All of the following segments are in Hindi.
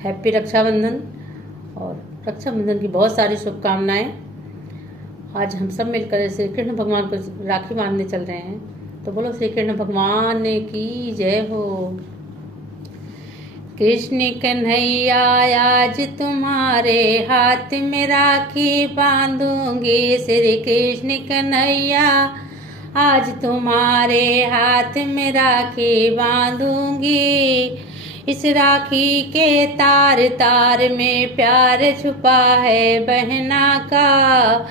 हैप्पी रक्षाबंधन और रक्षाबंधन की बहुत सारी शुभकामनाएं। आज हम सब मिलकर श्री कृष्ण भगवान को राखी बांधने चल रहे हैं, तो बोलो श्री कृष्ण भगवान की जय हो। कृष्ण कन्हैया आज तुम्हारे हाथ में राखी बांधूंगी, श्री कृष्ण कन्हैया आज तुम्हारे हाथ में राखी बांधूंगी। इस राखी के तार तार में प्यार छुपा है बहना का,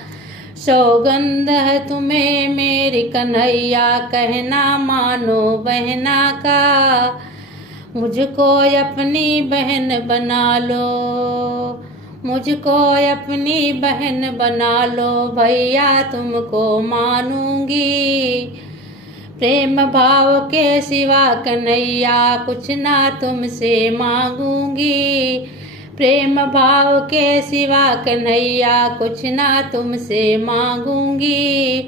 सौगंध है तुम्हें मेरी कन्हैया कहना मानो बहना का। मुझको अपनी बहन बना लो, मुझको अपनी बहन बना लो, भैया तुमको मानूंगी। प्रेम भाव के सिवा कन्हैया कुछ ना तुमसे मांगूंगी। प्रेम भाव के सिवा कन्हैया कुछ ना तुमसे मांगूंगी।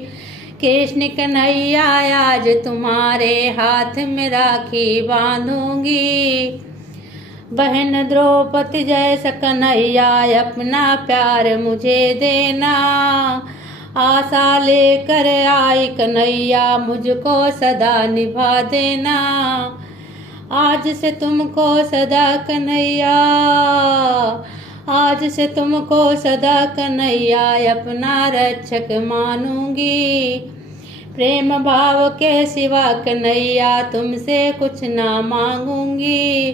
कृष्ण कन्हैया आज तुम्हारे हाथ में राखी बांधूंगी। बहन द्रौपदी जैसा कन्हैया अपना प्यार मुझे देना, आशा लेकर आई कन्हैया मुझको सदा निभा देना। आज से तुमको सदा कन्हैया, आज से तुमको सदा कन्हैया अपना रक्षक मानूंगी। प्रेम भाव के सिवा कन्हैया तुमसे कुछ ना मांगूंगी।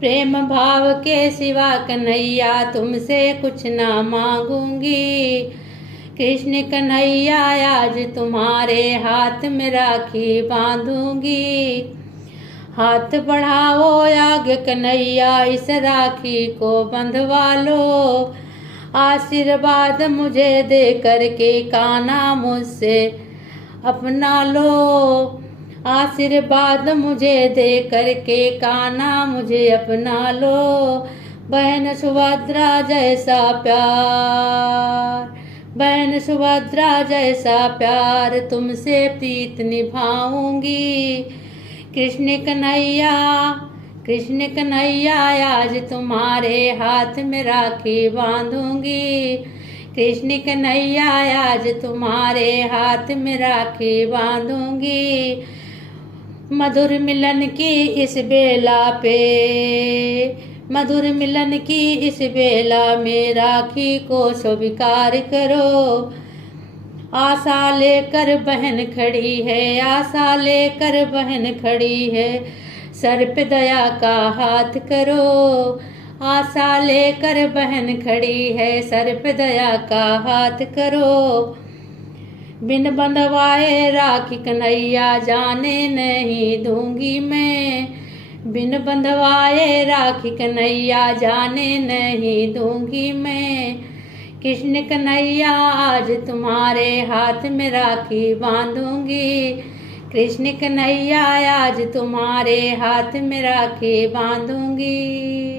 प्रेम भाव के सिवा कन्हैया तुमसे कुछ ना मांगूंगी। कृष्ण कन्हैया आज तुम्हारे हाथ में राखी बांधूंगी। हाथ बढ़ाओ आगे कन्हैया इस राखी को बंधवा लो। आशीर्वाद मुझे दे करके कान्हा मुझसे अपना लो। आशीर्वाद मुझे दे करके कान्हा मुझे अपना लो। बहन सुभद्रा जैसा प्यार, बहन सुभद्रा जैसा प्यार तुमसे प्रीत निभाऊंगी। कृष्ण कन्हैया, कृष्ण कन्हैया आज तुम्हारे हाथ में राखी बांधूंगी। कृष्ण कन्हैया आज तुम्हारे हाथ में राखी बांधूंगी। मधुर मिलन की इस बेला पे, मधुर मिलन की इस बेला में राखी को स्वीकार करो। आशा लेकर बहन खड़ी है, आशा लेकर बहन खड़ी है, सर पे दया का हाथ करो। आशा लेकर बहन खड़ी है, सर पे दया का हाथ करो। बिन बंधवाए राखी कन्हैया जाने नहीं दूंगी मैं। बिन बंधवाए राखी कन्हैया जाने नहीं दूंगी मैं। कृष्ण कन्हैया आज तुम्हारे हाथ में राखी बांधूंगी। कृष्ण कन्हैया आज तुम्हारे हाथ में राखी बांधूंगी।